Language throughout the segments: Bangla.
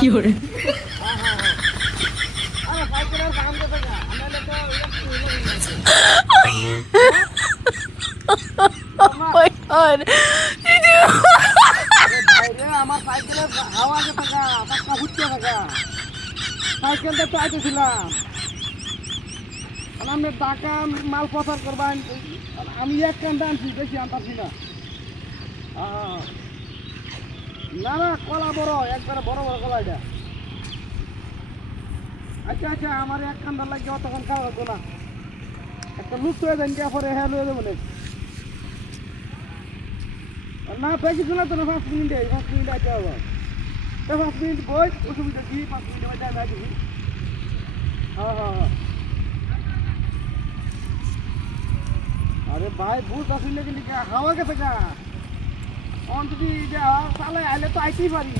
কি করে আরে সাইকেলের দাম কত টাকা আমাদের তো my god আরে ভাই রে আমার সাইকেলের হাওয়া কত টাকা টাকা হচ্ছে টাকা সাইকেলটা তো আইতেছিলাম আমি টাকা মাল প্রচার করবেন আমি এক কান্দা আনছি বেশি আনতাছি না না না কলা বড় একবারে বড় বড় কলা এটা আচ্ছা আচ্ছা আমার এক কান্দা লাগে অতক্ষণ খাওয়া হতো না একটা লুট হয়ে যান গিয়ে পরে হ্যাঁ লয়ে যাবো না প্যাকেজ না তো না 5 মিনিট আছে আবার 5 মিনিট বই অসুবিধা কি 5 মিনিটের মধ্যে আমি আসি হ্যাঁ আরে ভাই বুঝ আসলে কি হাওয়া গেছে গা অন যদি চালাই আইলে তো আইতেই পারি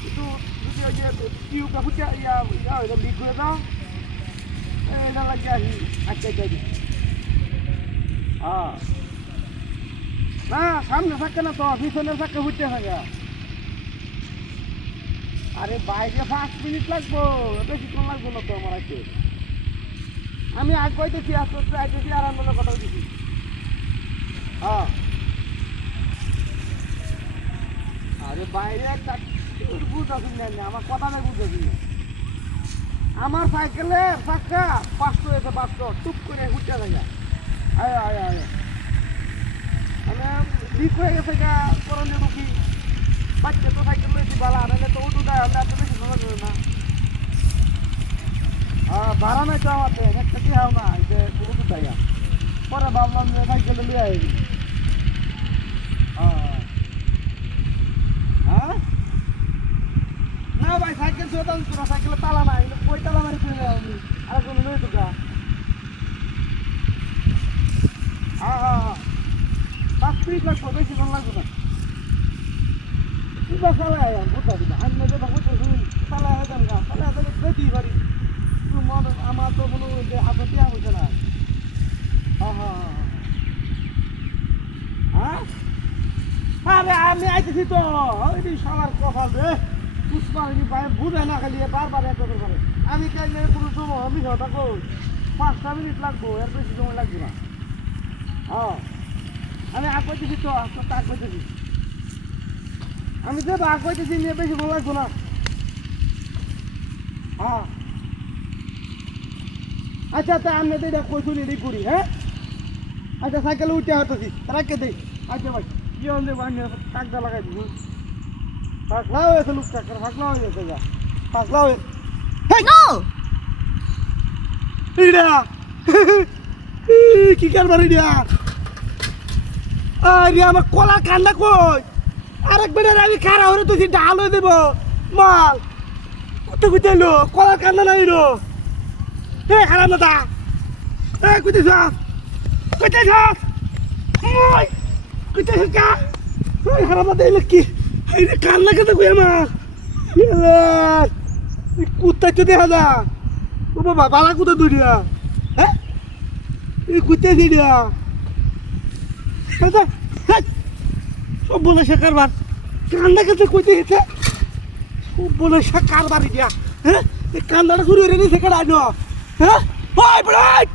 কিন্তু যদি ওই যে টিউবটা ফুটে লিক করে দাও এটা লাগিয়ে আসি আচ্ছা হ্যাঁ না সামনে থাকে না তো পিছনের চাকা ফুটতে থাকে আরে বাইরে 5 মিনিট লাগবো বেশিক্ষণ লাগবো না তো আমার আজকে আমি আগ কইতেছি আস্তে আস্তে আইতেছি আর আমরা কথা দিচ্ছি হ্যাঁ আরে বাইরে একটা বুঝতেছি না আমার কথাটা বুঝতেছি না আমার সাইকেলের চাক্কা 500 এসে 500 টুপ করে উঠতে থাকে আয় মানে ঠিক হয়ে গেছে গা করণে ঢুকি বাচ্চা তো সাইকেল লইছি বালা নাহলে তো উঠু দেয় হলে এত বেশি সময় ধরে না ভাড়া নাই তো আমাতে একটা কি হাও না যে উঠু দেয় পরে ভাবলাম যে সাইকেল লিয়ে আইবি হ্যাঁ না ভাই সাইকেল চোদাম তো না সাইকেলে তালা নাই কই তালা মারি চলে যাবি আর কোনো লই তো গা হ্যাঁ 5 মিনিট লাগবে বেশি কোন লাগবে না তুই চালা বুঝতে পারবি না আমি যেটা বুঝতেছি চালা যান গা চালা গেলে বেশি পারি তুই মনে আমার তো কোনো হাতে দেওয়া হয়েছে না হ্যাঁ আরে আমি আইতেছি তো ওই সবার কথা রে পুষ্পানি ভাই বুঝে না খালি বারবার এত করে আমি কেন কোনো সময় আমি থাকো 5 মিনিট লাগবো এর বেশি সময় লাগবে না আমি আগ পাইতেছি তো আস্তে আগ পাইতেছি আমি যে আগ পাইতেছি নিয়ে বেশি ভালো লাগবো না আচ্ছা তা আমি তো এটা কই শুনি রেডি করি হ্যাঁ আচ্ছা সাইকেলে উঠে হতেছি রাখে দেই আচ্ছা ভাই কি হলে বানিয়ে টাকা লাগাই দিব ফাঁকলা হয়েছে লোক টাকার ফাঁকলা হয়ে গেছে যা ফাঁকলা হয়ে no ইডা কি কারবার ইডা আরে আমার কলা কান্না কই আরেকবার আমি খারা হরে তুই ডাল হয়ে দেব মাল কোথায় এলো কলা কান্না নাই রো খারাপ না তা কোথায় যাস কোথায় কা খারাপ না এলো কি কান্না কেটে কই আমার কুত্তা তো দেখা যা ও বাবা বালা কুত্তা দুইটা হ্যাঁ এই কুত্তা দুইটা সব বলে সে কারবার কান্না কেটে কইতে হেঁটে সব বলে সে কারবার দিয়া হ্যাঁ এই কান্নাটা শুরু হয়ে নিছে কেডা হ্যাঁ ওই ব্রাইট